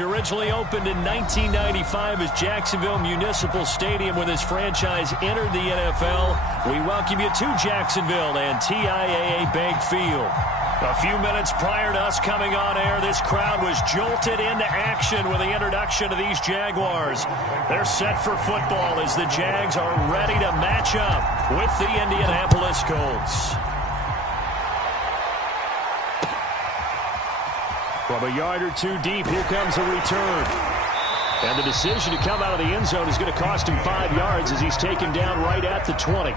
Originally opened in 1995 as Jacksonville Municipal Stadium when this franchise entered the NFL. We welcome you to Jacksonville and TIAA Bank Field. A few minutes prior to us coming on air, this crowd was jolted into action with the introduction of these Jaguars. They're set for football as the Jags are ready to match up with the Indianapolis Colts. From a yard or two deep, here comes a return. And the decision to come out of the end zone is going to cost him 5 yards as he's taken down right at the 20.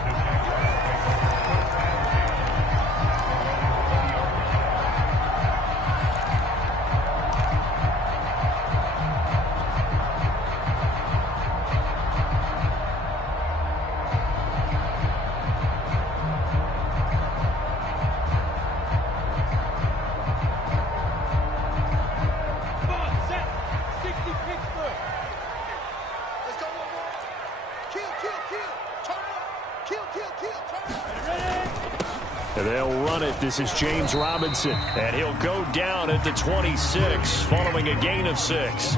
They'll run it. This is James Robinson, and he'll go down at the 26 following a gain of 6.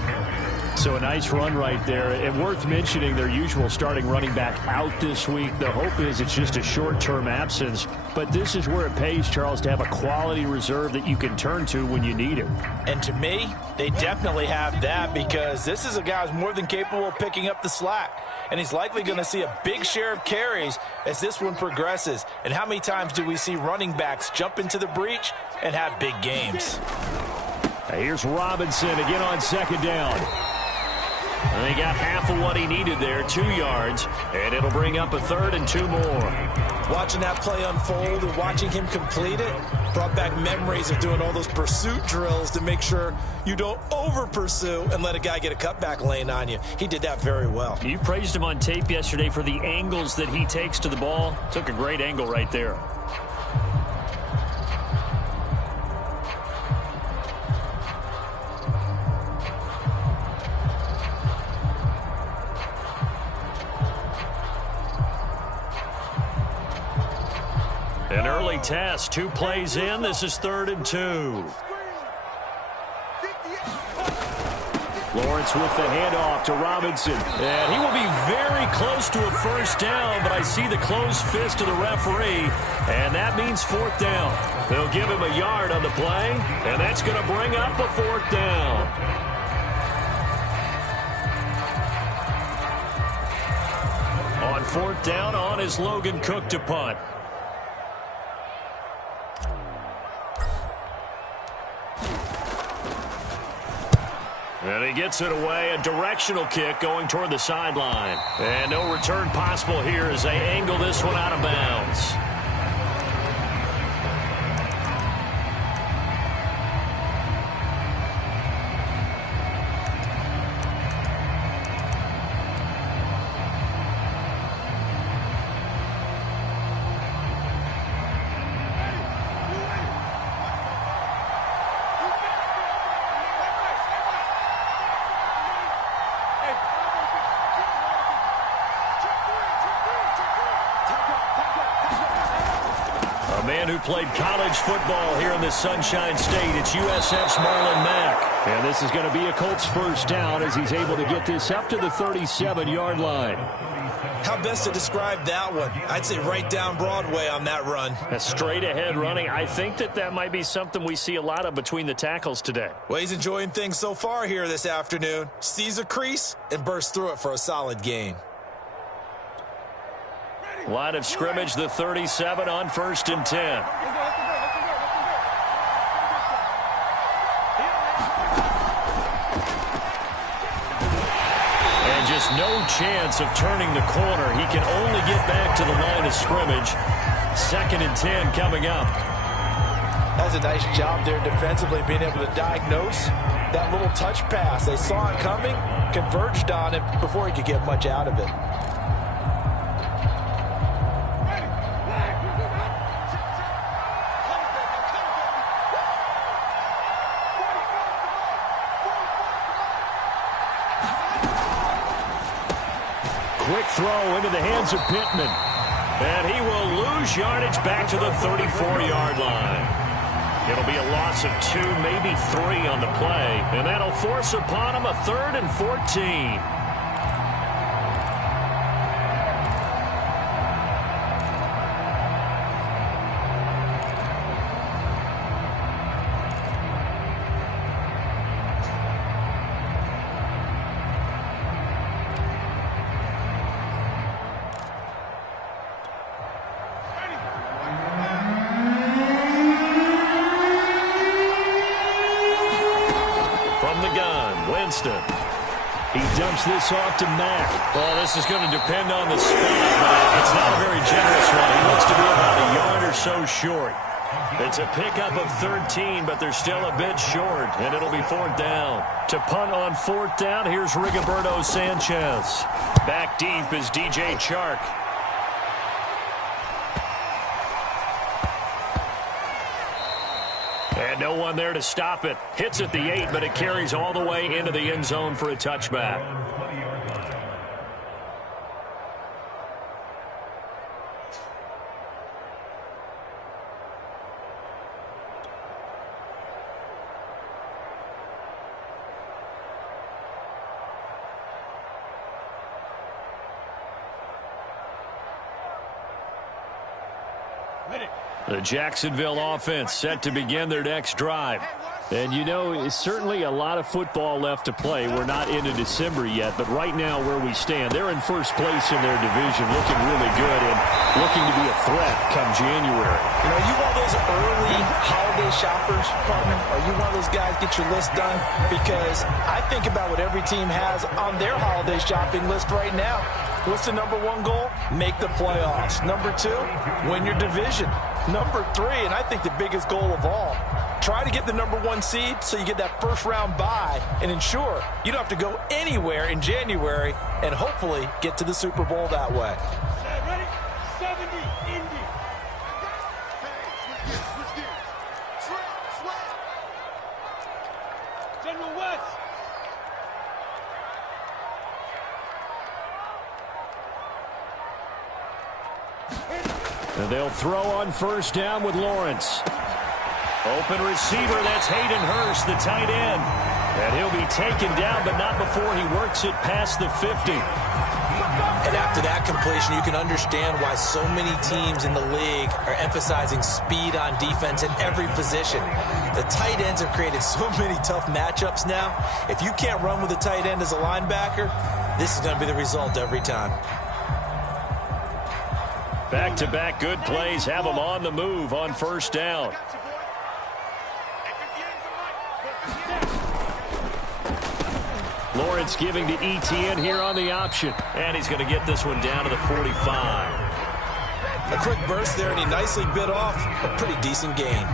So a nice run right there, and worth mentioning their usual starting running back out this week. The hope is it's just a short-term absence, but this is where it pays, Charles, to have a quality reserve that you can turn to when you need it. And to me, they definitely have that because this is a guy who's more than capable of picking up the slack. And he's likely going to see a big share of carries as this one progresses. And how many times do we see running backs jump into the breach and have big games? Here's Robinson again on second down. And he got half of what he needed there, 2 yards, and it'll bring up a 3rd and 2 more. Watching that play unfold and watching him complete it brought back memories of doing all those pursuit drills to make sure you don't over-pursue and let a guy get a cutback lane on you. He did that very well. You praised him on tape yesterday for the angles that he takes to the ball. Took a great angle right there. An early test, 2 plays in. This is 3rd and 2. Lawrence with the handoff to Robinson. And he will be very close to a first down, but I see the closed fist of the referee, and that means 4th down. They'll give him a yard on the play, and that's going to bring up a 4th down. On 4th down, on is Logan Cook to punt. And he gets it away, a directional kick going toward the sideline. And no return possible here as they angle this one out of bounds. Who played college football here in the Sunshine State. It's USF's Marlon Mack. And this is going to be a Colts first down as he's able to get this up to the 37-yard line. How best to describe that one? I'd say right down Broadway on that run. A straight ahead running. I think that might be something we see a lot of between the tackles today. Well, he's enjoying things so far here this afternoon. Sees a crease and bursts through it for a solid gain. Line of scrimmage, the 37 on 1st and 10. And just no chance of turning the corner. He can only get back to the line of scrimmage. 2nd and 10 coming up. That's a nice job there defensively, being able to diagnose that little touch pass. They saw it coming, converged on it before he could get much out of it. Quick throw into the hands of Pittman. And he will lose yardage back to the 34-yard line. It'll be a loss of 2, maybe 3 on the play, and that'll force upon him a 3rd and 14. He dumps this off to Mack. Well, this is going to depend on the spot, but it's not a very generous one. He looks to be about a yard or so short. It's a pickup of 13, but they're still a bit short, and it'll be 4th down. To punt on 4th down, here's Rigoberto Sanchez. Back deep is DJ Chark. And no one there to stop it. Hits at the 8, but it carries all the way into the end zone for a touchback. The Jacksonville offense set to begin their next drive. And, you know, it's certainly a lot of football left to play. We're not into December yet, but right now where we stand, they're in first place in their division, looking really good and looking to be a threat come January. You know, you one of those early holiday shoppers, partner? Are you one of those guys get your list done? Because I think about what every team has on their holiday shopping list right now. What's the number 1 goal? Make the playoffs. Number 2, win your division. Number 3, and I think the biggest goal of all, try to get the number 1 seed so you get that first-round bye and ensure you don't have to go anywhere in January and hopefully get to the Super Bowl that way. Ready? 70 Indy. General West. And they'll throw on 1st down with Lawrence. Open receiver, that's Hayden Hurst, the tight end. And he'll be taken down, but not before he works it past the 50. And after that completion, you can understand why so many teams in the league are emphasizing speed on defense in every position. The tight ends have created so many tough matchups now. If you can't run with a tight end as a linebacker, this is going to be the result every time. Back-to-back good plays have them on the move on 1st down. Lawrence giving to Etienne here on the option. And he's going to get this one down to the 45. A quick burst there, and he nicely bit off a pretty decent gain.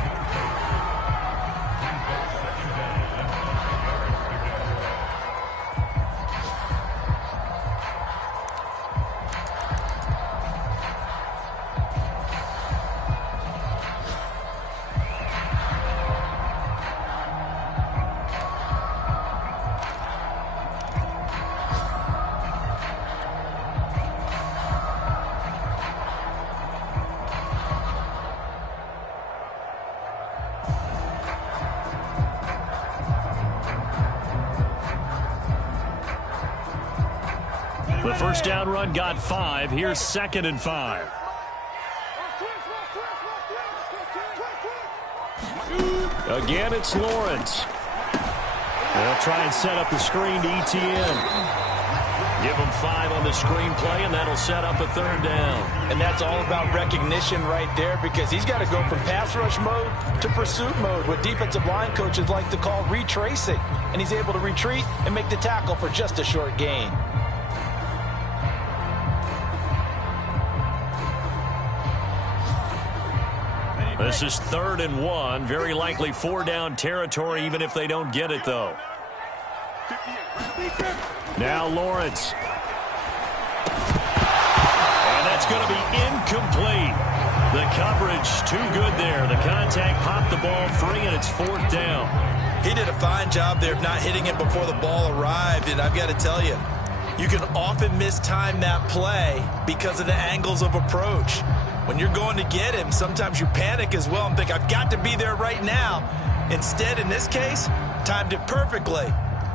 The 1st down run got 5. Here's 2nd and 5. Again, it's Lawrence. They'll try and set up the screen to Etienne. Give him 5 on the screen play, and that'll set up a 3rd down. And that's all about recognition right there, because he's got to go from pass rush mode to pursuit mode, what defensive line coaches like to call retracing. And he's able to retreat and make the tackle for just a short gain. This is 3rd and 1. Very likely 4-down territory, even if they don't get it, though. Now Lawrence. And that's going to be incomplete. The coverage too good there. The contact popped the ball free, and it's 4th down. He did a fine job there of not hitting it before the ball arrived, and I've got to tell you, You can often mistime that play because of the angles of approach. When you're going to get him, sometimes you panic as well and think, I've got to be there right now. Instead, in this case, timed it perfectly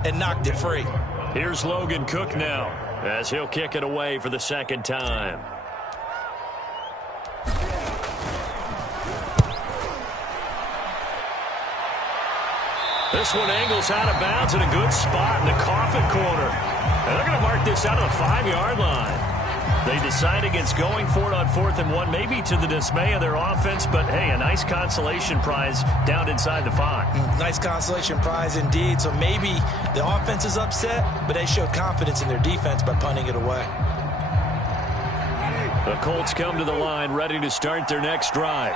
and knocked it free. Here's Logan Cook now as he'll kick it away for the second time. This one angles out of bounds in a good spot in the coffin corner. And they're going to mark this out of the 5-yard line. They decide against going for it on 4th and 1, maybe to the dismay of their offense, but hey, a nice consolation prize down inside the 5. Nice consolation prize indeed. So maybe the offense is upset, but they showed confidence in their defense by punting it away. The Colts come to the line ready to start their next drive.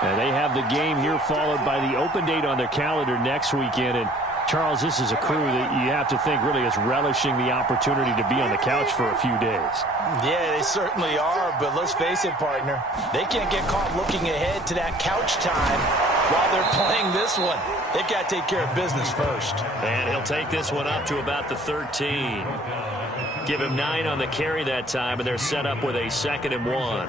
And they have the game here followed by the open date on their calendar next weekend. And Charles, this is a crew that you have to think really is relishing the opportunity to be on the couch for a few days. Yeah, they certainly are, but let's face it, partner. They can't get caught looking ahead to that couch time while they're playing this one. They've got to take care of business first. And he'll take this one up to about the 13. Give him 9 on the carry that time, and they're set up with a 2nd and 1.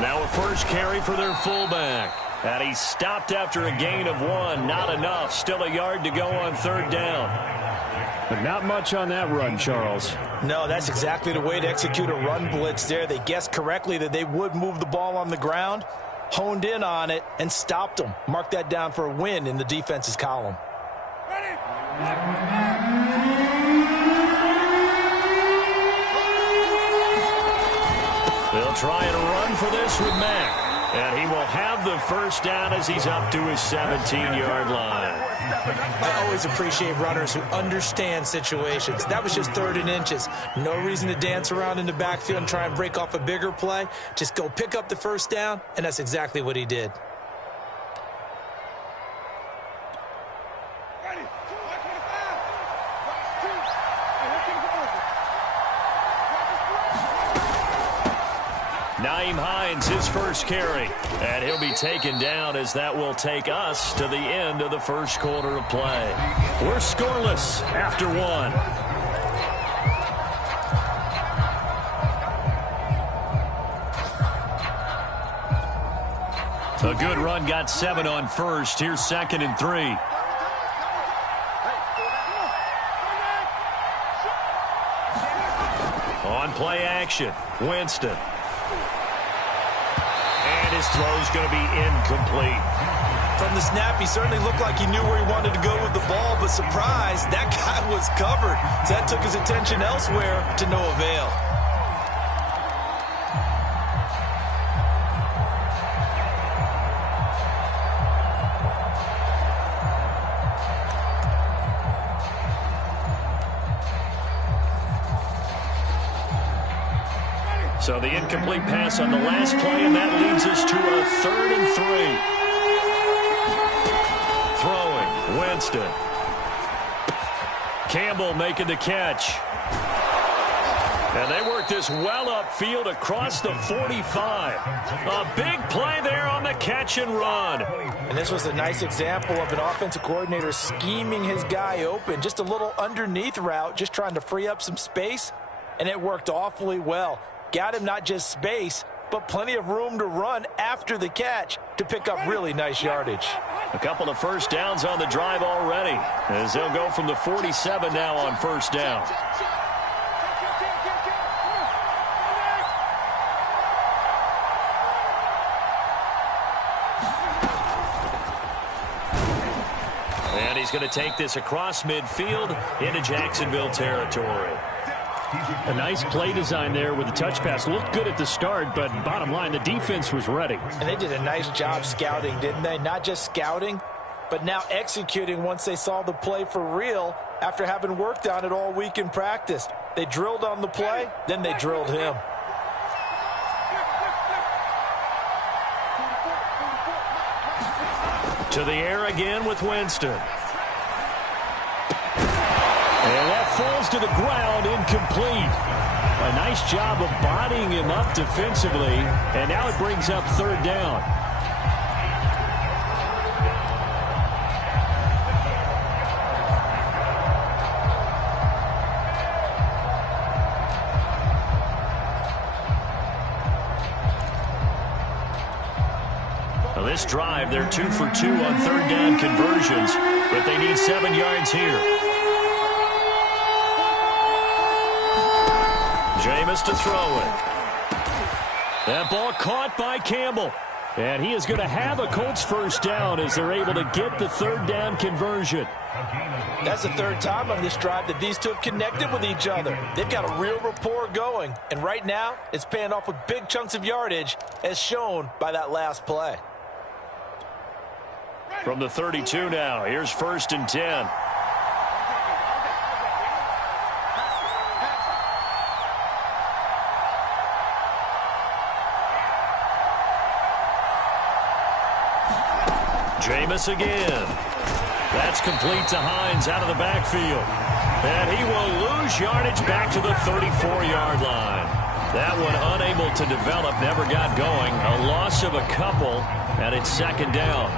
Now a first carry for their fullback. And he stopped after a gain of 1. Not enough. Still a yard to go on 3rd down. But not much on that run, Charles. No, that's exactly the way to execute a run blitz there. They guessed correctly that they would move the ball on the ground, honed in on it, and stopped them. Mark that down for a win in the defense's column. They'll try and run for this with Mack. And he will have the first down as he's up to his 17-yard line. I always appreciate runners who understand situations. That was just 3rd and inches. No reason to dance around in the backfield and try and break off a bigger play. Just go pick up the first down, and that's exactly what he did. His first carry, and he'll be taken down as that will take us to the end of the first quarter of play. We're scoreless after 1. A good run got 7 on first. Here's 2nd and 3. On play action, Winston. His throw's going to be incomplete. From the snap, he certainly looked like he knew where he wanted to go with the ball, but surprise, that guy was covered. So that took his attention elsewhere to no avail. So the incomplete pass on the last play, and that leads us to a 3rd and 3. Throwing, Winston. Campbell making the catch. And they work this well upfield across the 45. A big play there on the catch and run. And this was a nice example of an offensive coordinator scheming his guy open. Just a little underneath route, just trying to free up some space, and it worked awfully well. Got him not just space, but plenty of room to run after the catch to pick up really nice yardage. A couple of first downs on the drive already, as they'll go from the 47 now on first down. And he's going to take this across midfield into Jacksonville territory. A nice play design there with the touch pass. Looked good at the start, but bottom line, the defense was ready. And they did a nice job scouting, didn't they? Not just scouting, but now executing once they saw the play for real after having worked on it all week in practice. They drilled on the play, then they drilled him. To the air again with Winston. And that falls to the ground, incomplete. A nice job of bodying him up defensively, and now it brings up third down. Now this drive, they're 2 for 2 on third down conversions, but they need 7 yards here. Jameis to throw it. That ball caught by Campbell. And he is going to have a Colts first down as they're able to get the third down conversion. That's the third time on this drive that these two have connected with each other. They've got a real rapport going. And right now, it's paying off with big chunks of yardage, as shown by that last play. From the 32 now, here's 1st and 10. Jameis again. That's complete to Hines out of the backfield. And he will lose yardage back to the 34-yard line. That one unable to develop, never got going. A loss of a couple, and it's 2nd down.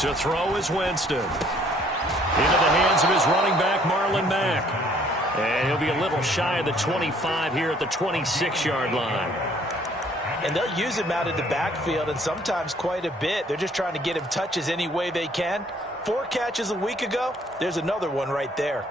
To throw is Winston. Into the hands of his running back, Marlon Mack. And he'll be a little shy of the 25 here at the 26-yard line. And they'll use him out of the backfield, and sometimes quite a bit. They're just trying to get him touches any way they can. 4 catches a week ago. There's another one right there.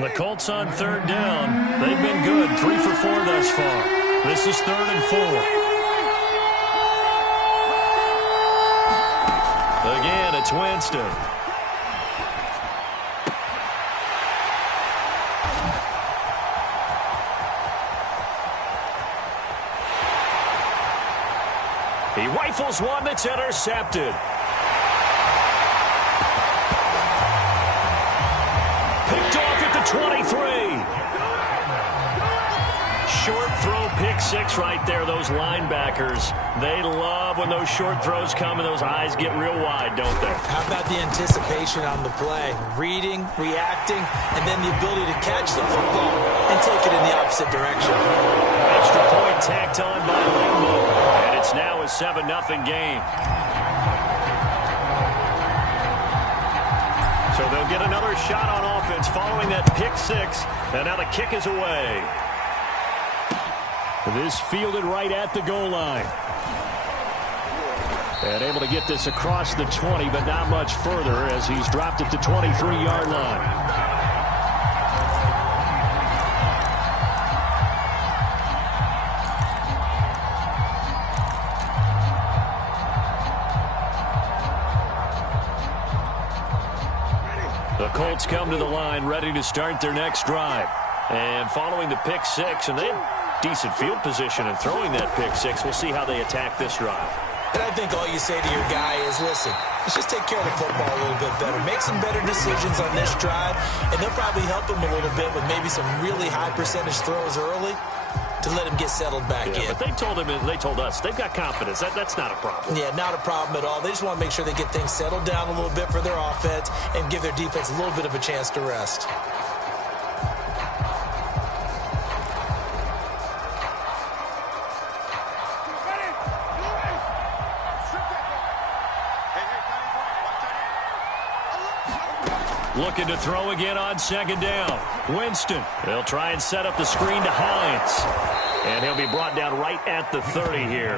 The Colts on third down. They've been good. 3 for 4 thus far. This is 3rd and 4. Again, it's Winston. He rifles one that's intercepted. Picked off at the 23. Short throw, pick 6 right there. Those linebackers, they love when those short throws come and those eyes get real wide, don't they? How about the anticipation on the play? Reading, reacting, and then the ability to catch the football and take it in the opposite direction. Extra point tacked on by Limbo. And it's now a 7-0 game. So they'll get another shot on offense following that pick 6. And now the kick is away. This fielded right at the goal line. And able to get this across the 20, but not much further as he's dropped at the 23-yard line. The Colts come to the line ready to start their next drive. And following the pick 6, and they have decent field position and throwing that pick 6. We'll see how they attack this drive. And I think all you say to your guy is, listen, let's just take care of the football a little bit better. Make some better decisions on this drive, and they'll probably help him a little bit with maybe some really high percentage throws early to let him get settled back in. But they told him, and they told us, they've got confidence. That's not a problem. Yeah, not a problem at all. They just want to make sure they get things settled down a little bit for their offense and give their defense a little bit of a chance to rest. Looking to throw again on 2nd down. Winston. They'll try and set up the screen to Hines. And he'll be brought down right at the 30 here.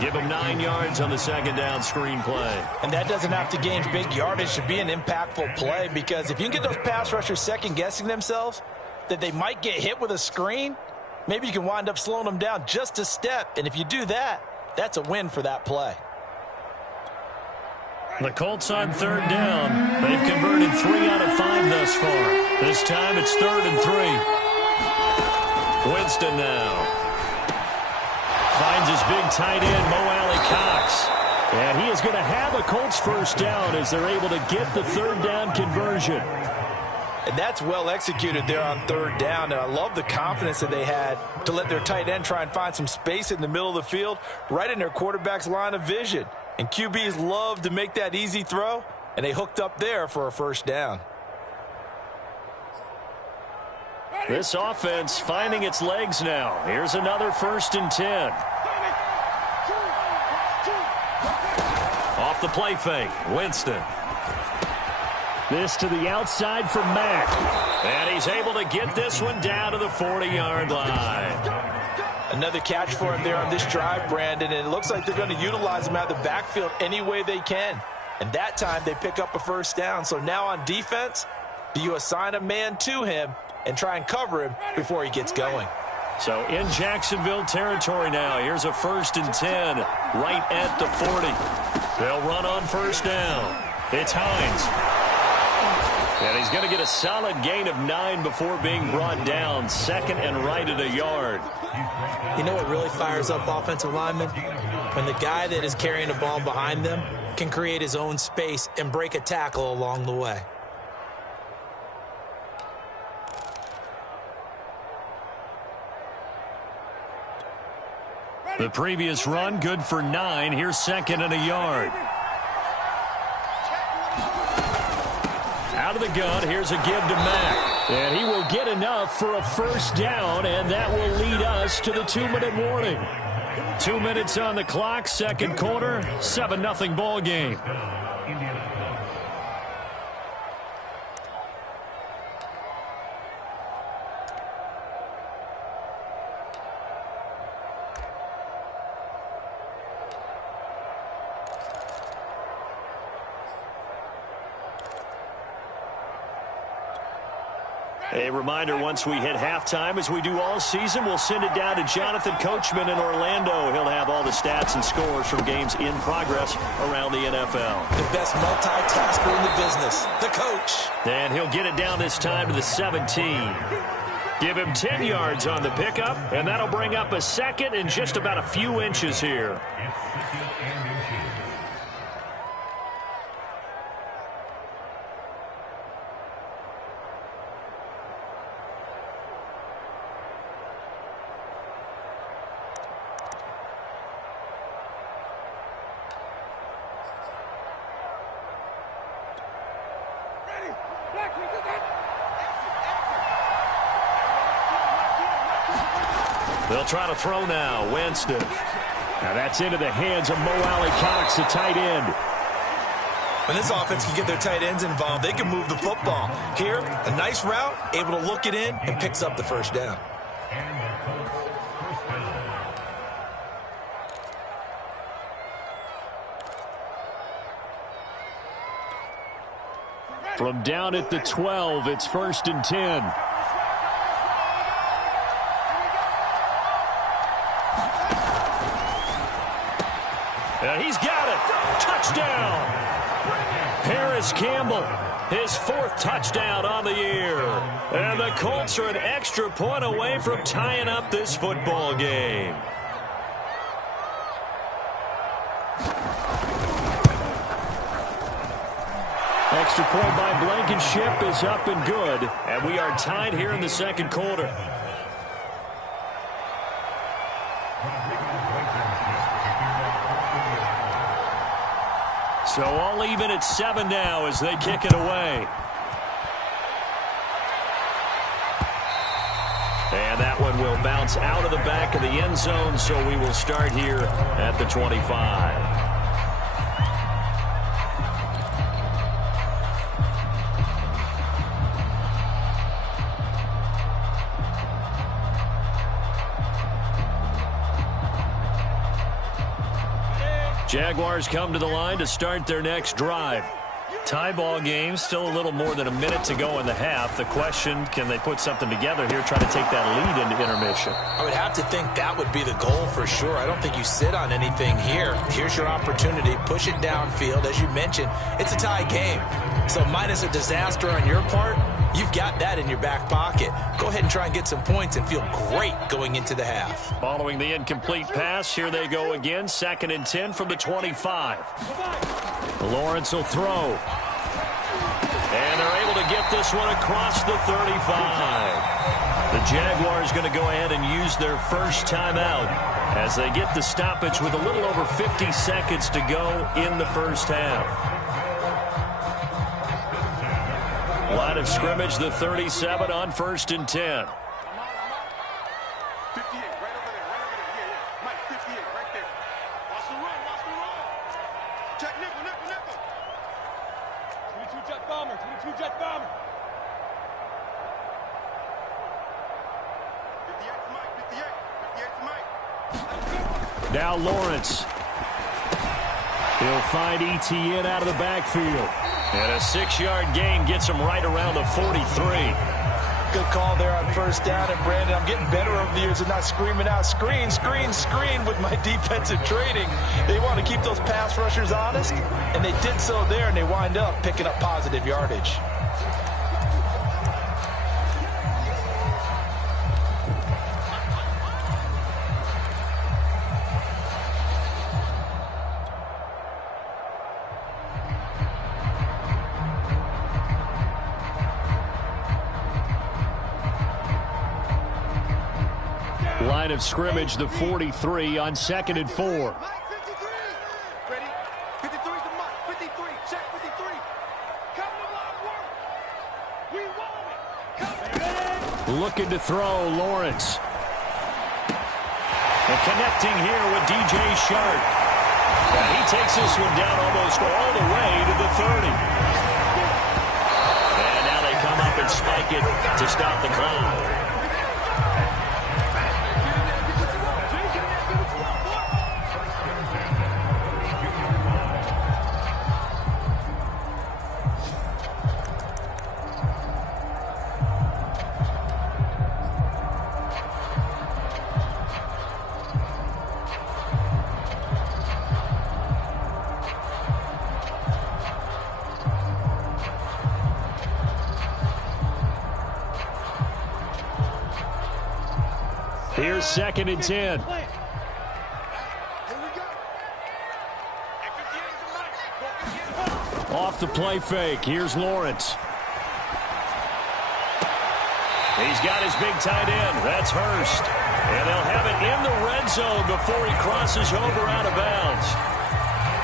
Give him 9 yards on the second down screen play. And that doesn't have to gain big yardage to be an impactful play, because if you can get those pass rushers second-guessing themselves that they might get hit with a screen, maybe you can wind up slowing them down just a step. And if you do that, that's a win for that play. The Colts on third down. They've converted 3 out of 5 thus far. This time it's 3rd and 3. Winston now. Finds his big tight end, Mo Alley-Cox. And he is going to have a Colts first down as they're able to get the third down conversion. And that's well executed there on third down. And I love the confidence that they had to let their tight end try and find some space in the middle of the field, right in their quarterback's line of vision. And QBs love to make that easy throw, and they hooked up there for a first down. This offense finding its legs now. Here's another 1st and 10. Off the play fake, Winston. This to the outside for Mack. And he's able to get this one down to the 40-yard line. Another catch for him there on this drive, Brandon, and it looks like they're going to utilize him out of the backfield any way they can. And that time they pick up a first down. So now on defense, do you assign a man to him and try and cover him before he gets going? So in Jacksonville territory now. Here's a 1st and 10 right at the 40. They'll run on first down. It's Hines. And he's going to get a solid gain of 9 before being brought down. 2nd and right at a yard. You know what really fires up offensive linemen? When the guy that is carrying the ball behind them can create his own space and break a tackle along the way. The previous run good for 9. Here's 2nd and a yard. Out of the gun, here's a give to Mack. And he will get enough for a first down, and that will lead us to the 2-minute warning. 2 minutes on the clock, second quarter, 7-0 ball game. A reminder, once we hit halftime, as we do all season, we'll send it down to Jonathan Coachman in Orlando. He'll have all the stats and scores from games in progress around the NFL. The best multitasker in the business, the coach. And he'll get it down this time to the 17. Give him 10 yards on the pickup, and that'll bring up a 2nd and just about a few inches here. They'll try to throw now. Winston. Now that's into the hands of Mo Alley-Cox, the tight end. When this offense can get their tight ends involved, they can move the football. Here, a nice route, able to look it in, and picks up the first down. From down at the 12, it's 1st and 10. And he's got it. Touchdown. Paris Campbell, his 4th touchdown on the year. And the Colts are an extra point away from tying up this football game. Extra point by Blankenship is up and good. And we are tied here in the second quarter. So all even at 7 now as they kick it away. And that one will bounce out of the back of the end zone, so we will start here at the 25. Jaguars come to the line to start their next drive. Tie ball game, still a little more than a minute to go in the half. The question, can they put something together here, try to take that lead into intermission? I would have to think that would be the goal for sure. I don't think you sit on anything here. Here's your opportunity. Push it downfield. As you mentioned, it's a tie game. So minus a disaster on your part, you've got that in your back pocket. Go ahead and try and get some points and feel great going into the half. Following the incomplete pass, here they go again. 2nd and 10 from the 25. Lawrence will throw. And they're able to get this one across the 35. The Jaguars going to go ahead and use their first timeout as they get the stoppage with a little over 50 seconds to go in the first half. Line of scrimmage, the 37 on 1st and 10. 58, right over there, yeah. Mike, 58, right there. Watch the run. Check nickel. 22 jet bomber. 58 for Mike, 58 for Mike. Now Lawrence. He'll find Etienne out of the backfield. And a 6-yard gain gets him right around the 43. Good call there on first down. And, Brandon, I'm getting better over the years and not screaming out, screen with my defensive training. They want to keep those pass rushers honest, and they did so there, and they wind up picking up positive yardage. Line of scrimmage, the 43 on 2nd and 4. Mike, 53. Ready? 53 to Mike, 53. Check 53. Come to line work. We want it. Come. Looking to throw, Lawrence. And connecting here with DJ Shark. And he takes this one down almost all the way to the 30. And now they come up and spike it to stop the clock. Here's 2nd and 10. Off the play fake. Here's Lawrence. He's got his big tight end. That's Hurst. And they'll have it in the red zone before he crosses over out of bounds.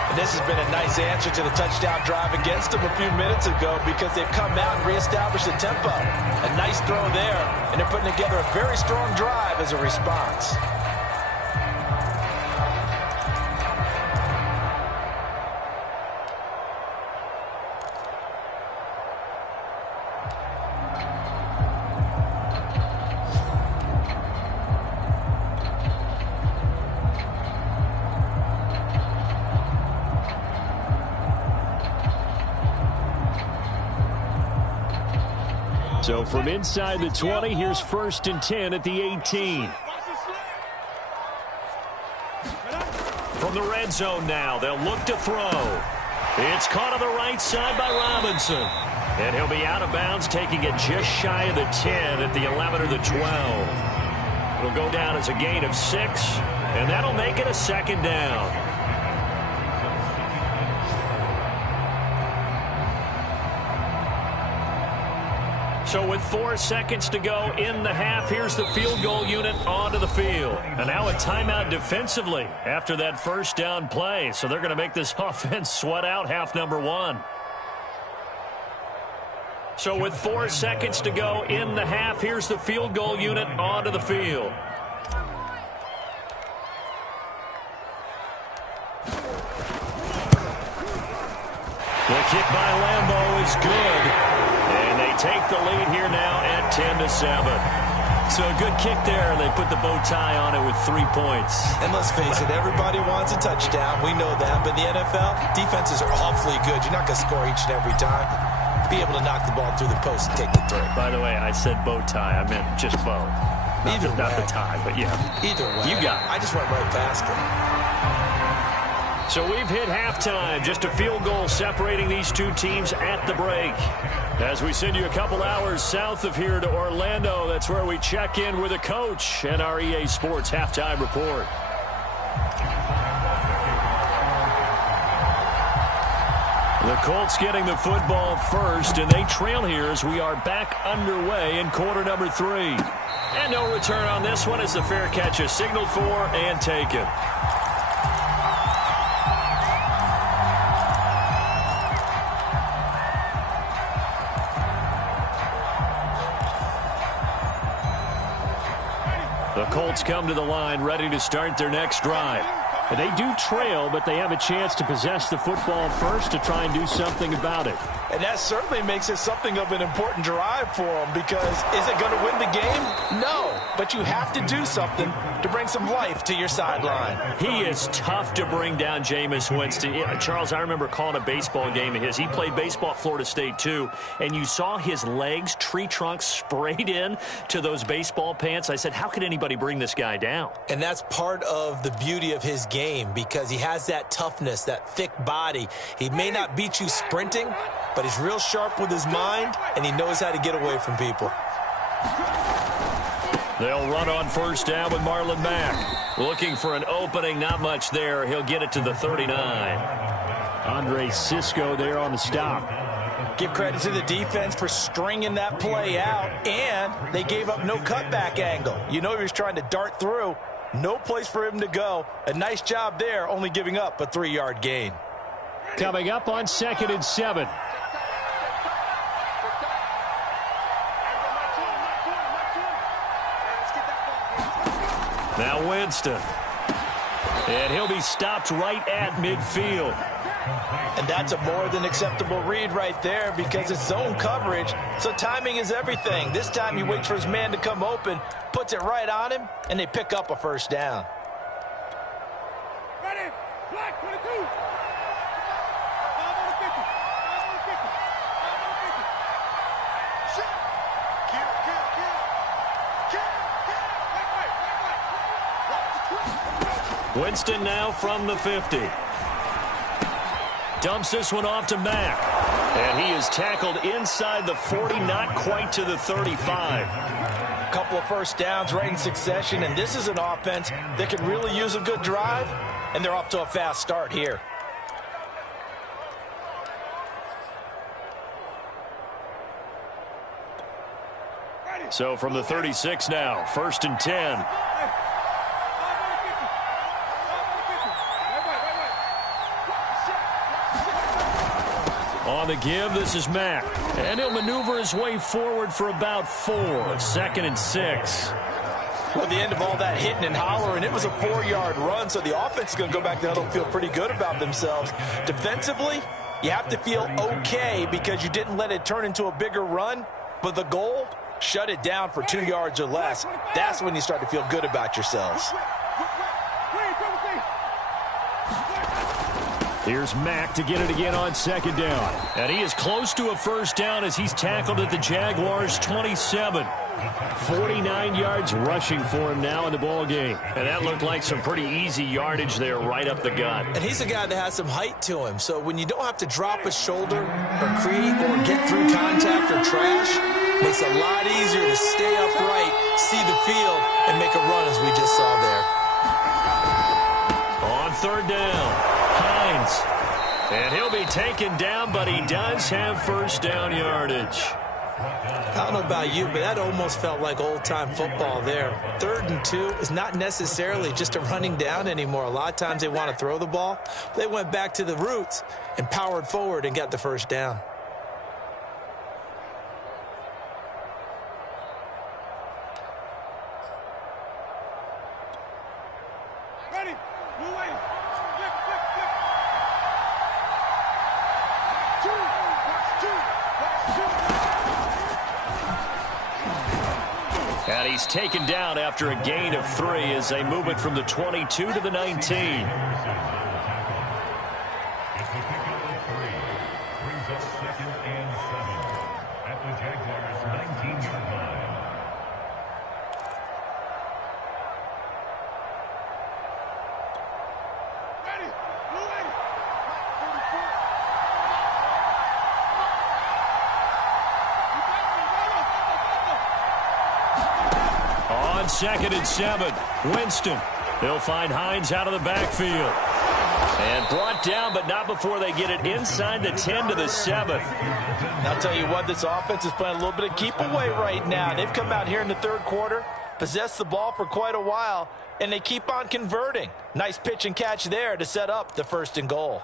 And this has been a nice answer to the touchdown drive against them a few minutes ago because they've come out and reestablished the tempo. A nice throw there, and they're putting together a very strong drive as a response. So from inside the 20, here's 1st and 10 at the 18. From the red zone now, they'll look to throw. It's caught on the right side by Robinson. And he'll be out of bounds, taking it just shy of the 10 at the 11 or the 12. It'll go down as a gain of 6, and that'll make it a 2nd down. So with 4 seconds to go in the half, here's the field goal unit onto the field. And now a timeout defensively after that first down play. So they're going to make this offense sweat out half number 1. So with 4 seconds to go in the half, here's the field goal unit onto the field. The kick by Lambeau is good. And they take the lead here now at 10-7. So a good kick there, and they put the bow tie on it with 3 points. And let's face it, everybody wants a touchdown. We know that. But in the NFL, defenses are awfully good. You're not going to score each and every time. Be able to knock the ball through the post and take the 3. By the way, I said bow tie. I meant just bow. Not the tie, but yeah. Either way. You got it. I just went right past it. So we've hit halftime. Just a field goal separating these two teams at the break. As we send you a couple hours south of here to Orlando, that's where we check in with a coach and our EA Sports halftime report. The Colts getting the football first, and they trail here as we are back underway in quarter number 3. And no return on this one as the fair catch is signaled for and taken. The Colts come to the line ready to start their next drive. And they do trail, but they have a chance to possess the football first to try and do something about it. And that certainly makes it something of an important drive for them, because is it going to win the game? No, but you have to do something to bring some life to your sideline. He is tough to bring down, Jameis Winston. Charles, I remember calling a baseball game of his. He played baseball at Florida State, too, and you saw his legs, tree trunks sprayed in to those baseball pants. I said, how could anybody bring this guy down? And that's part of the beauty of his game, because he has that toughness, that thick body. He may not beat you sprinting, but he's real sharp with his mind, and he knows how to get away from people. They'll run on first down with Marlon Mack. Looking for an opening, not much there. He'll get it to the 39. Andre Cisco there on the stop. Give credit to the defense for stringing that play out, and they gave up no cutback angle. You know he was trying to dart through. No place for him to go. A nice job there, only giving up a 3-yard gain. Coming up on 2nd and 7. Now Winston. And he'll be stopped right at midfield. And that's a more than acceptable read right there, because it's zone coverage, so timing is everything. This time he waits for his man to come open, puts it right on him, and they pick up a first down. Ready, black 22. Winston now from the 50. Dumps this one off to Mack. And he is tackled inside the 40, not quite to the 35. A couple of first downs right in succession, and this is an offense that can really use a good drive, and they're off to a fast start here. So from the 36 now, 1st and 10. On the give, this is Mack. And he'll maneuver his way forward for about 4. 2nd and 6. Well, at the end of all that hitting and hollering, it was a 4-yard run, so the offense is going to go back there and feel pretty good about themselves. Defensively, you have to feel okay because you didn't let it turn into a bigger run, but the goal, shut it down for 2 yards or less. That's when you start to feel good about yourselves. Here's Mack to get it again on 2nd down. And he is close to a first down as he's tackled at the Jaguars' 27. 49 yards rushing for him now in the ball game. And that looked like some pretty easy yardage there right up the gut. And he's a guy that has some height to him. So when you don't have to drop a shoulder or create or get through contact or trash, makes it a lot easier to stay upright, see the field, and make a run as we just saw there. On 3rd down, Hines. And he'll be taken down, but he does have first down yardage. I don't know about you, but that almost felt like old-time football there. 3rd and 2 is not necessarily just a running down anymore. A lot of times they want to throw the ball. They went back to the roots and powered forward and got the first down. Ready, move away. Flip, flip, flip. 2, watch 2, watch 2. And he's taken down after a gain of 3 as they move it from the 22 to the 19. On 2nd and 7, Winston. They'll find Hines out of the backfield. And brought down, but not before they get it inside the 10 to the 7. I'll tell you what, this offense is playing a little bit of keep away right now. They've come out here in the 3rd quarter, possessed the ball for quite a while, and they keep on converting. Nice pitch and catch there to set up the 1st and goal.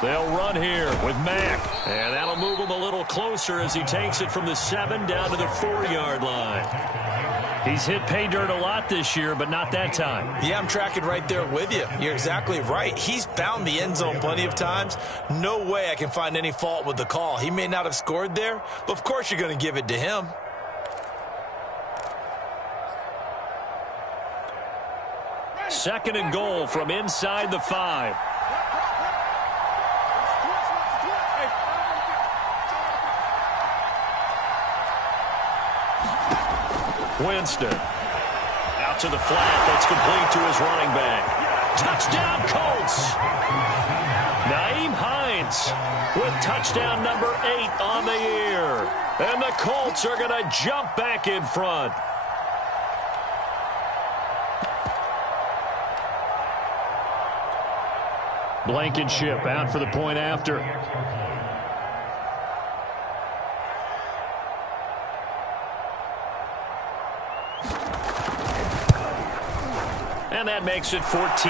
They'll run here with Mack, and that'll move him a little closer as he takes it from the 7 down to the 4-yard line. He's hit pay dirt a lot this year, but not that time. Yeah, I'm tracking right there with you. You're exactly right. He's found the end zone plenty of times. No way I can find any fault with the call. He may not have scored there, but of course you're going to give it to him. Second and goal from inside the 5. Winston out to the flat. That's complete to his running back. Touchdown, Colts. Nyheim Hines with touchdown number 8 on the year. And the Colts are going to jump back in front. Blankenship out for the point after. And that makes it 14-10.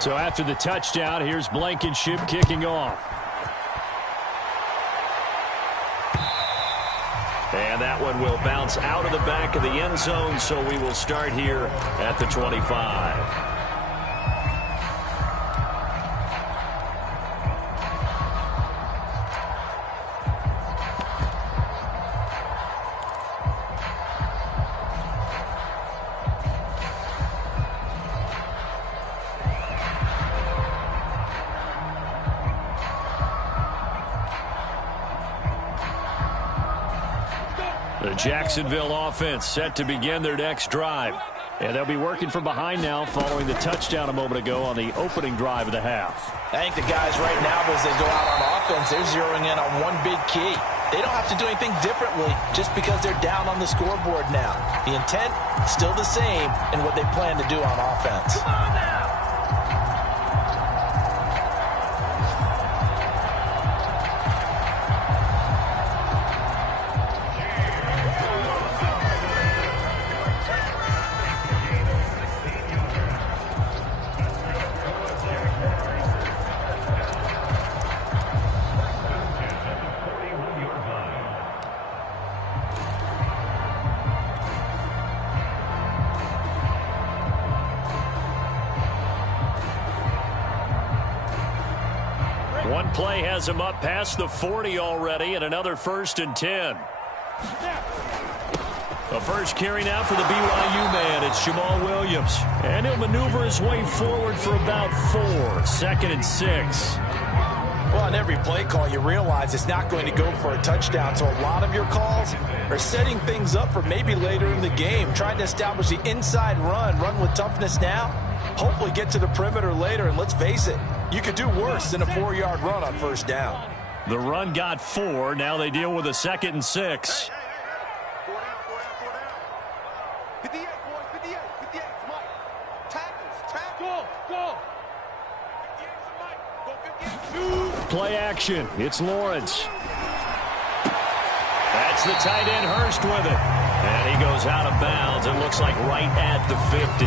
So after the touchdown, here's Blankenship kicking off. And that one will bounce out of the back of the end zone, so we will start here at the 25. The Jacksonville offense set to begin their next drive. And they'll be working from behind now following the touchdown a moment ago on the opening drive of the half. I think the guys right now, as they go out on offense, they're zeroing in on one big key. They don't have to do anything differently just because they're down on the scoreboard now. The intent, still the same in what they plan to do on offense. Come on now! One play has him up past the 40 already, and another 1st and 10. The first carry now for the BYU man. It's Jamal Williams. And he'll maneuver his way forward for about 4. 2nd and 6. Well, on every play call, you realize it's not going to go for a touchdown. So a lot of your calls are setting things up for maybe later in the game, trying to establish the inside run with toughness now, hopefully get to the perimeter later. And let's face it, you could do worse than a 4-yard run on 1st down. The run got 4. Now they deal with a 2nd and 6. 58, boys, 58, 58, Mike. Tackles, go. 58, Mike. Go 58. Play action. It's Lawrence. That's the tight end Hurst with it. And he goes goes out of bounds. It looks like right at the 50.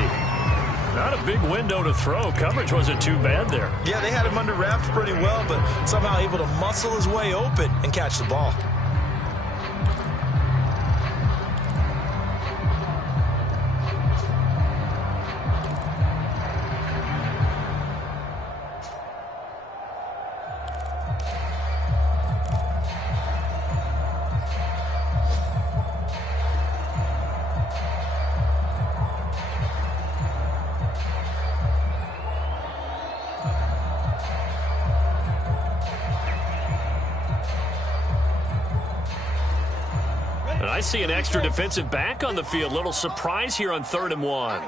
Not a big window to throw. Coverage wasn't too bad there. Yeah, they had him under wraps pretty well, but somehow able to muscle his way open and catch the ball. And I see an extra defensive back on the field. Little surprise here on 3rd and 1.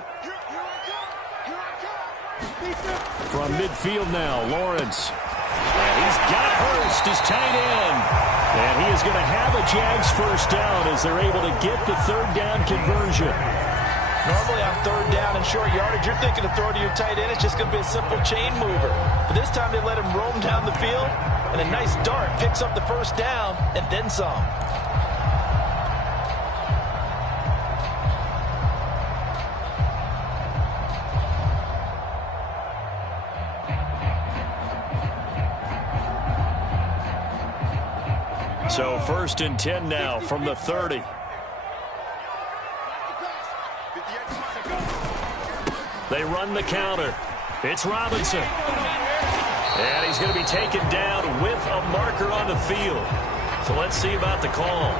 From midfield now, Lawrence. And he's got Hurst, his tight end. And he is going to have a Jags first down as they're able to get the 3rd down conversion. Normally on 3rd down and short yardage, you're thinking to throw to your tight end. It's just going to be a simple chain mover. But this time they let him roam down the field, and a nice dart picks up the first down and then some. So 1st and 10 now from the 30. They run the counter. It's Robinson. And he's going to be taken down with a marker on the field. So let's see about the call.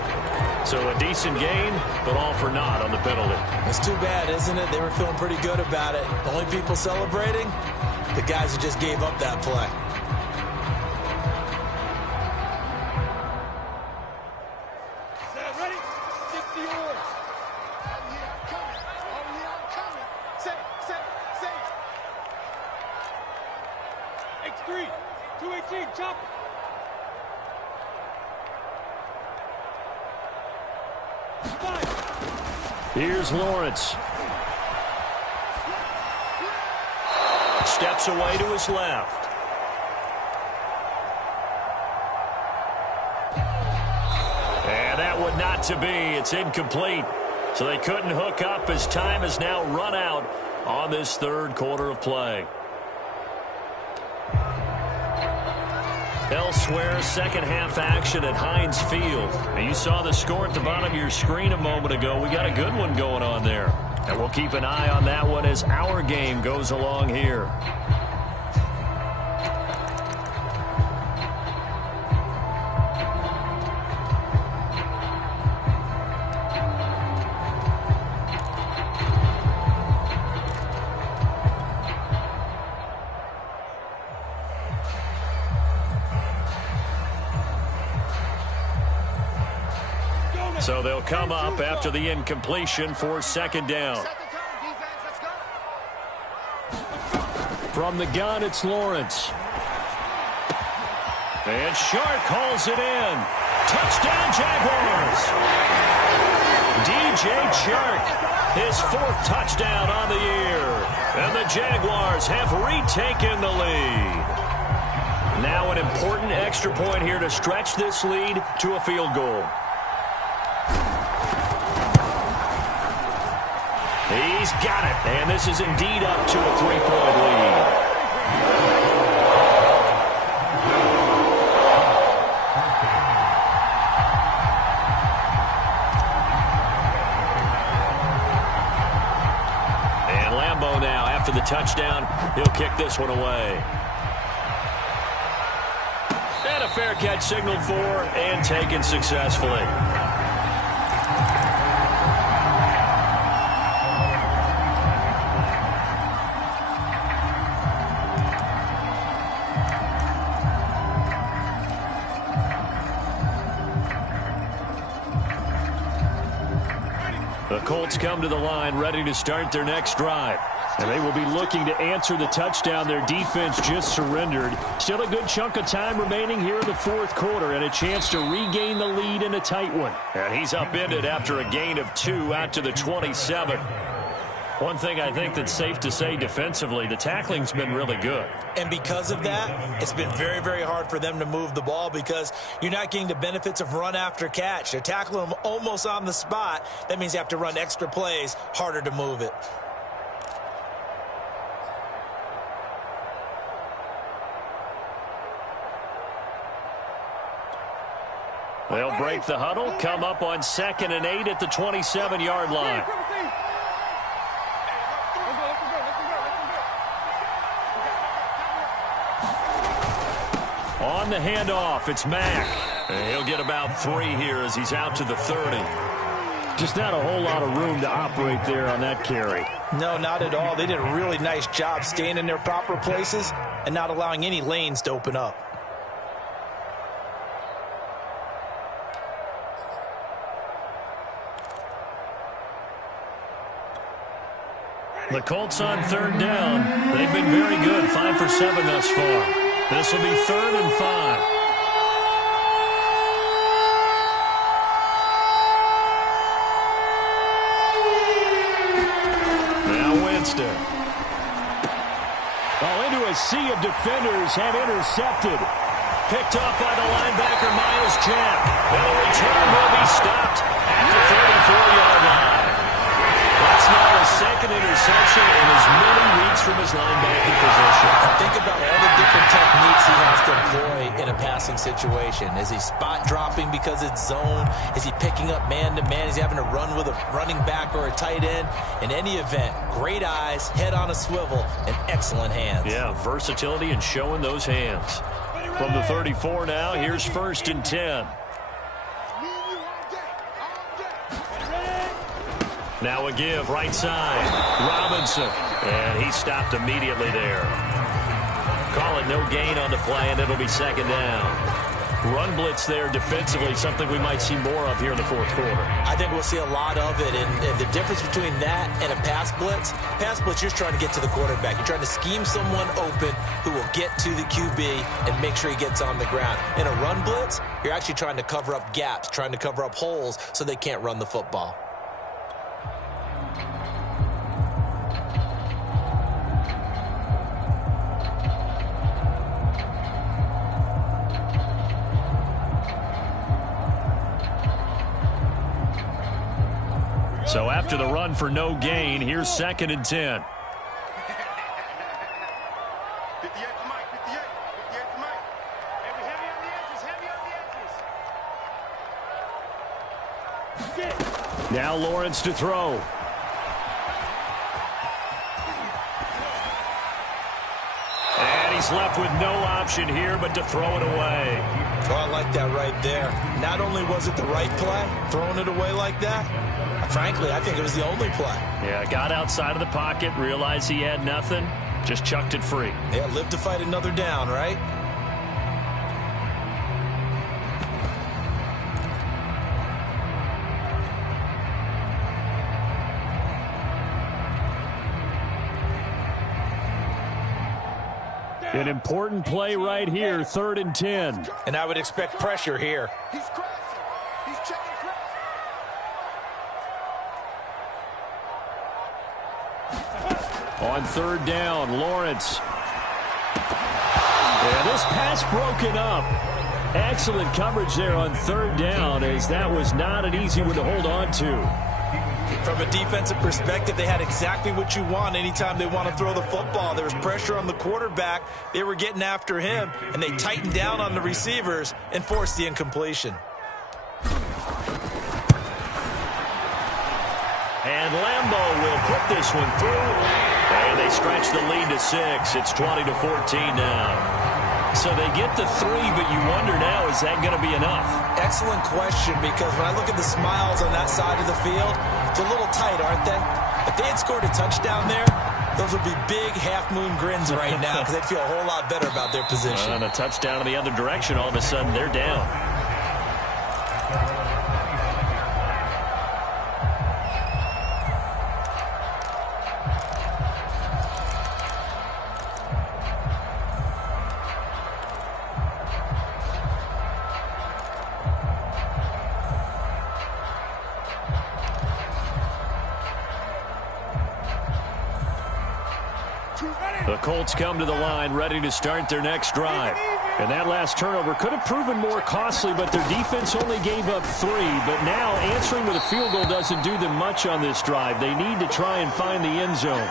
So a decent gain, but all for naught on the penalty. It's too bad, isn't it? They were feeling pretty good about it. The only people celebrating, the guys who just gave up that play. Here's Lawrence. Steps away to his left. And that would not to be. It's incomplete. So they couldn't hook up as time has now run out on this 3rd quarter of play. Elsewhere, second half action at Heinz Field. Now, you saw the score at the bottom of your screen a moment ago. We got a good one going on there. And we'll keep an eye on that one as our game goes along here. So they'll come up after the incompletion for 2nd down. From the gun, it's Lawrence. And Shark hauls it in. Touchdown, Jaguars. DJ Chark, his 4th touchdown on the year. And the Jaguars have retaken the lead. Now an important extra point here to stretch this lead to a field goal. He's got it, and this is indeed up to a 3-point lead. And Lambeau now, after the touchdown, he'll kick this one away. And a fair catch signaled for and taken successfully. The Colts come to the line ready to start their next drive. And they will be looking to answer the touchdown their defense just surrendered. Still a good chunk of time remaining here in the 4th quarter and a chance to regain the lead in a tight one. And he's upended after a gain of 2 out to the 27. One thing I think that's safe to say defensively, the tackling's been really good. And because of that, it's been very, very hard for them to move the ball because you're not getting the benefits of run after catch. They're tackling them almost on the spot. That means you have to run extra plays, harder to move it. They'll break the huddle, come up on 2nd and 8 at the 27-yard line. On the handoff, it's Mack. And he'll get about 3 here as he's out to the 30. Just not a whole lot of room to operate there on that carry. No, not at all. They did a really nice job staying in their proper places and not allowing any lanes to open up. The Colts on 3rd down. They've been very good, 5 for 7 thus far. This will be 3rd and 5. Now Winston. Into a sea of defenders and intercepted. Picked off by the linebacker, Miles Jack. And the return will be stopped at the 34-yard line. That's now a 2nd interception in as many weeks from his linebacking position. Think about all the different techniques he has to employ in a passing situation. Is he spot dropping because it's zone? Is he picking up man-to-man? Is he having to run with a running back or a tight end? In any event, great eyes, head on a swivel, and excellent hands. Yeah, versatility and showing those hands. From the 34 now, here's 1st and 10. Now a give, right side. Robinson. And he stopped immediately there. Call it no gain on the play, and it'll be 2nd down. Run blitz there defensively, something we might see more of here in the 4th quarter. I think we'll see a lot of it, and the difference between that and a pass blitz, you're trying to get to the quarterback. You're trying to scheme someone open who will get to the QB and make sure he gets on the ground. In a run blitz, you're actually trying to cover up gaps, trying to cover up holes so they can't run the football. So after the run for no gain, here's 2nd and 10. 58 for Mike, 58 for Mike. Heavy on the edges, Now Lawrence to throw. And he's left with no option here but to throw it away. Oh, I like that right there. Not only was it the right play, throwing it away like that, frankly, I think it was the only play. Yeah, got outside of the pocket, realized he had nothing, just chucked it free. Yeah, live to fight another down, right? An important play right here, 3rd and 10. And I would expect pressure here. He's crashing. He's checking crash. On 3rd down, Lawrence. And this pass broken up. Excellent coverage there on 3rd down, as that was not an easy one to hold on to. From a defensive perspective, they had exactly what you want anytime they want to throw the football. There was pressure on the quarterback. They were getting after him, and they tightened down on the receivers and forced the incompletion. And Lambeau will put this one through. And they stretch the lead to 6. It's 20-14 now. So they get to 3, but you wonder now, is that going to be enough? Excellent question, because when I look at the smiles on that side of the field, it's a little tight, aren't they? If they had scored a touchdown there, those would be big half-moon grins right now because they'd feel a whole lot better about their position. And a touchdown in the other direction, all of a sudden they're down. The Colts come to the line ready to start their next drive. And that last turnover could have proven more costly, but their defense only gave up 3. But now answering with a field goal doesn't do them much on this drive. They need to try and find the end zone.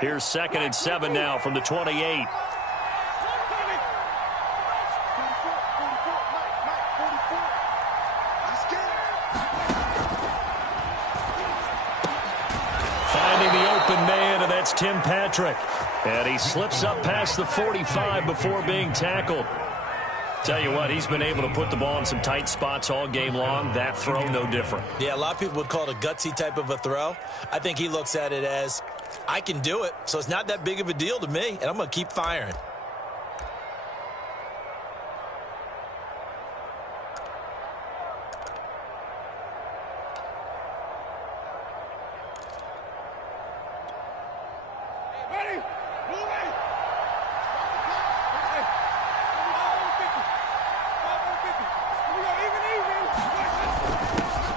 Here's 2nd and 7 now from the 28. Finding the open man, and that's Tim Patrick. And he slips up past the 45 before being tackled. Tell you what, he's been able to put the ball in some tight spots all game long. That throw, no different. Yeah, a lot of people would call it a gutsy type of a throw. I think he looks at it as, I can do it, so it's not that big of a deal to me, and I'm going to keep firing.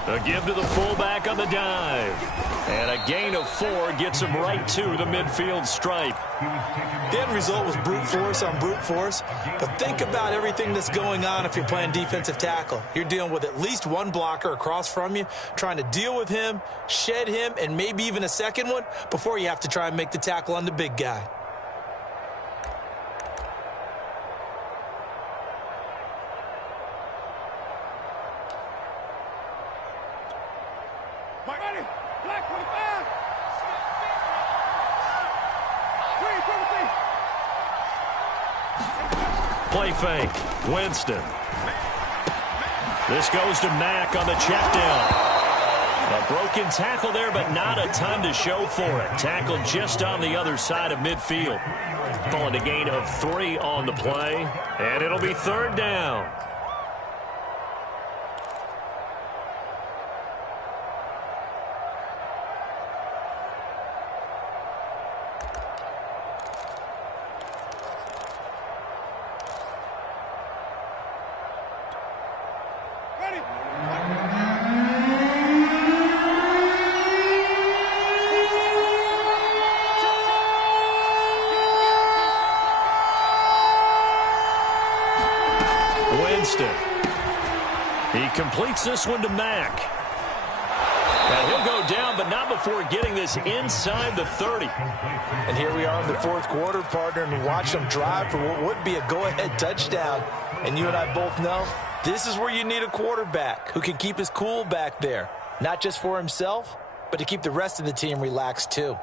A give to the fullback on the dive. And a gain of 4 gets him right to the midfield stripe. The end result was brute force on brute force. But think about everything that's going on if you're playing defensive tackle. You're dealing with at least one blocker across from you, trying to deal with him, shed him, and maybe even a second one before you have to try and make the tackle on the big guy. Play fake. Winston. This goes to Mack on the check down. A broken tackle there, but not a ton to show for it. Tackled just on the other side of midfield. Calling a gain of 3 on the play, and it'll be 3rd down. He completes this one to Mack. And he'll go down, but not before getting this inside the 30. And here we are in the 4th quarter, partner, and watch them drive for what would be a go-ahead touchdown. And you and I both know this is where you need a quarterback who can keep his cool back there, not just for himself, but to keep the rest of the team relaxed too.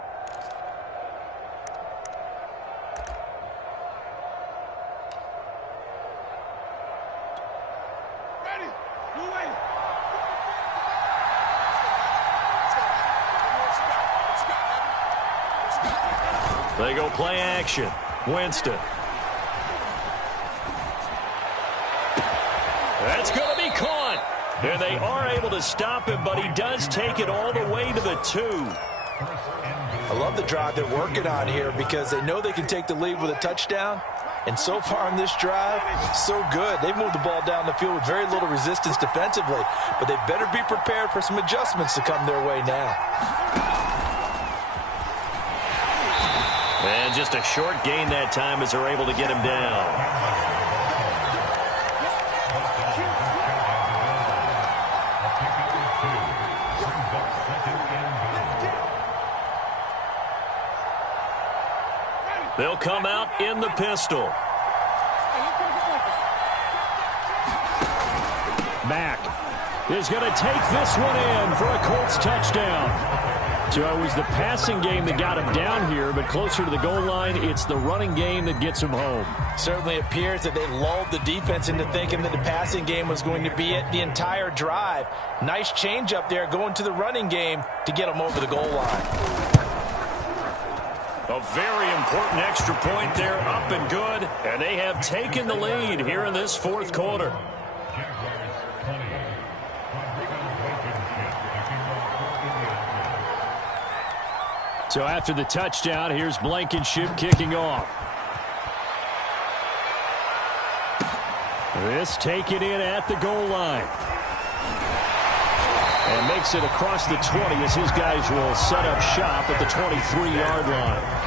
They go play action. Winston. That's going to be caught. And they are able to stop him, but he does take it all the way to the 2. I love the drive they're working on here because they know they can take the lead with a touchdown. And so far on this drive, so good. They've moved the ball down the field with very little resistance defensively, but they better be prepared for some adjustments to come their way now. And just a short gain that time as they're able to get him down. They'll come out in the pistol. Mack is going to take this one in for a Colts touchdown. So it was the passing game that got him down here, but closer to the goal line, it's the running game that gets him home. Certainly appears that they lulled the defense into thinking that the passing game was going to be it the entire drive. Nice change up there going to the running game to get them over the goal line. A very important extra point there, up and good. And they have taken the lead here in this fourth quarter. So after the touchdown, here's Blankenship kicking off. This taken in at the goal line. And makes it across the 20 as his guys will set up shop at the 23-yard line.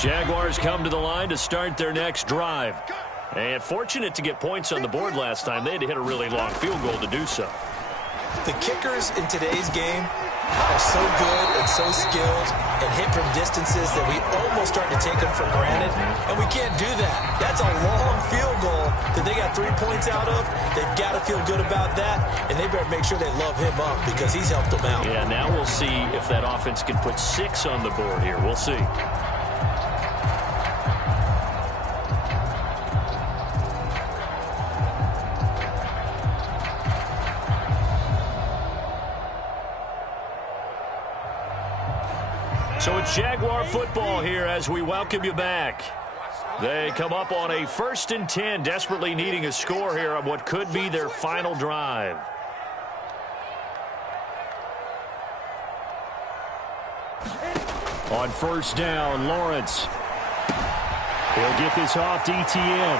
Jaguars come to the line to start their next drive. And fortunate to get points on the board last time. They had to hit a really long field goal to do so. The kickers in today's game are so good and so skilled and hit from distances that we almost start to take them for granted. And we can't do that. That's a long field goal that they got 3 points out of. They've got to feel good about that. And they better make sure they love him up because he's helped them out. Yeah, now we'll see if that offense can put 6 on the board here. We'll see. So it's Jaguar football here as we welcome you back. They come up on a 1st and 10, desperately needing a score here on what could be their final drive. On 1st down, Lawrence. He'll get this off to ETN.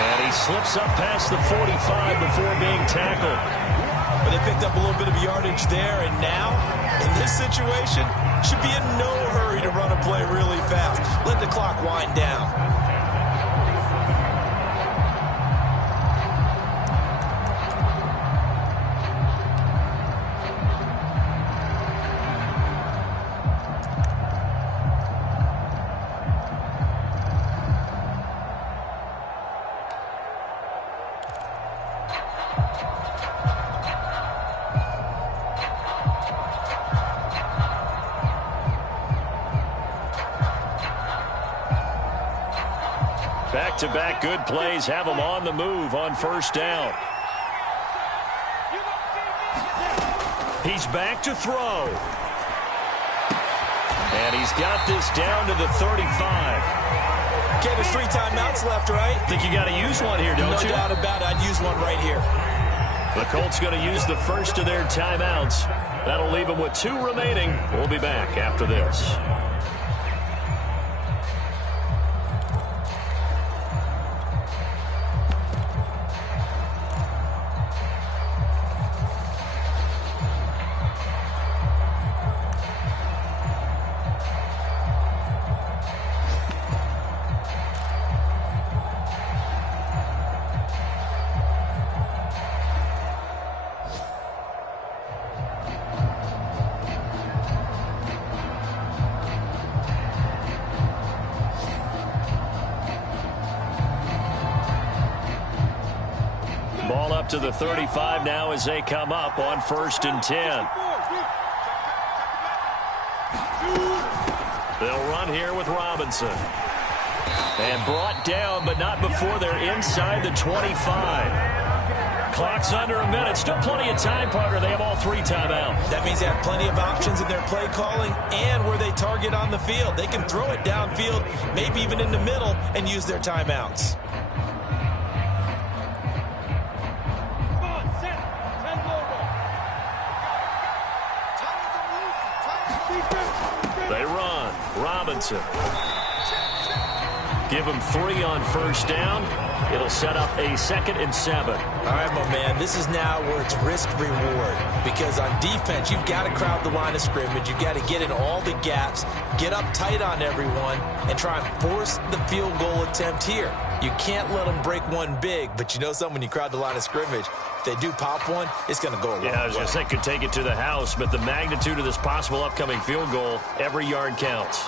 And he slips up past the 45 before being tackled. But they picked up a little bit of yardage there, and now, in this situation, should be in no hurry to run a play really fast. Let the clock wind down. Back-to-back good plays have him on the move on 1st down. He's back to throw. And he's got this down to the 35. Okay, there's 3 timeouts left, right? Think you got to use one here, don't you? No doubt about it. I'd use one right here. The Colts going to use the first of their timeouts. That'll leave them with 2 remaining. We'll be back after this. Ball up to the 35 now as they come up on 1st and 10. They'll run here with Robinson. And brought down, but not before they're inside the 25. Clock's under a minute. Still plenty of time, partner. They have all 3 timeouts. That means they have plenty of options in their play calling and where they target on the field. They can throw it downfield, maybe even in the middle, and use their timeouts. They run. Robinson. Give him 3 on 1st down. It'll set up a 2nd and 7. All right, my man, this is now where it's risk-reward. Because on defense, you've got to crowd the line of scrimmage. You've got to get in all the gaps, get up tight on everyone, and try and force the field goal attempt here. You can't let them break one big, but you know something, when you crowd the line of scrimmage, if they do pop one, it's going to go a long way. Yeah, I was going to say, could take it to the house, but the magnitude of this possible upcoming field goal, every yard counts.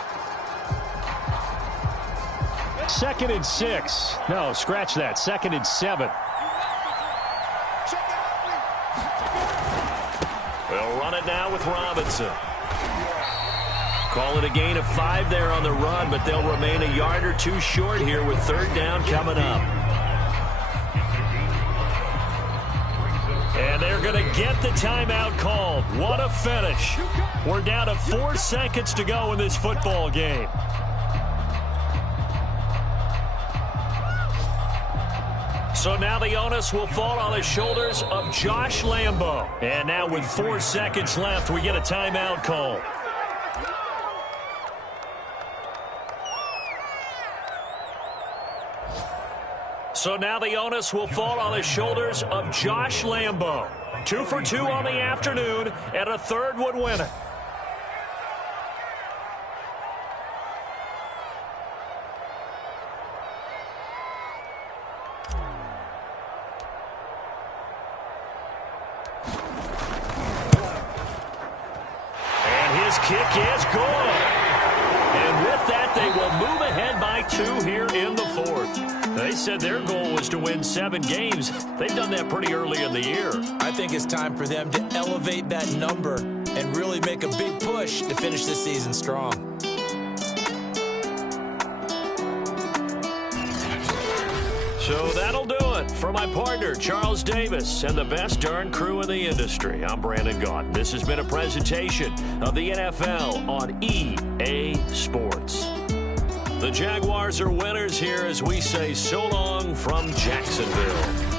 2nd and 6. No, scratch that. 2nd and 7. They'll run it now with Robinson. Call it a gain of 5 there on the run, but they'll remain a yard or two short here with third down coming up. And they're going to get the timeout called. What a finish. We're down to 4 seconds to go in this football game. So now the onus will fall on the shoulders of Josh Lambo. And now with 4 seconds left, we get a timeout call. So now the onus will fall on the shoulders of Josh Lambo. 2 for 2 on the afternoon, and a third would win it. And his kick is good. And with that, they will move ahead by 2 here in the fourth. They said their goal was to win 7 games. They've done that pretty early in the year. I think it's time for them to elevate that number and really make a big push to finish this season strong. So that'll do it for my partner, Charles Davis, and the best darn crew in the industry. I'm Brandon Gaunt. This has been a presentation of the NFL on EA Sports. The Jaguars are winners here as we say so long from Jacksonville.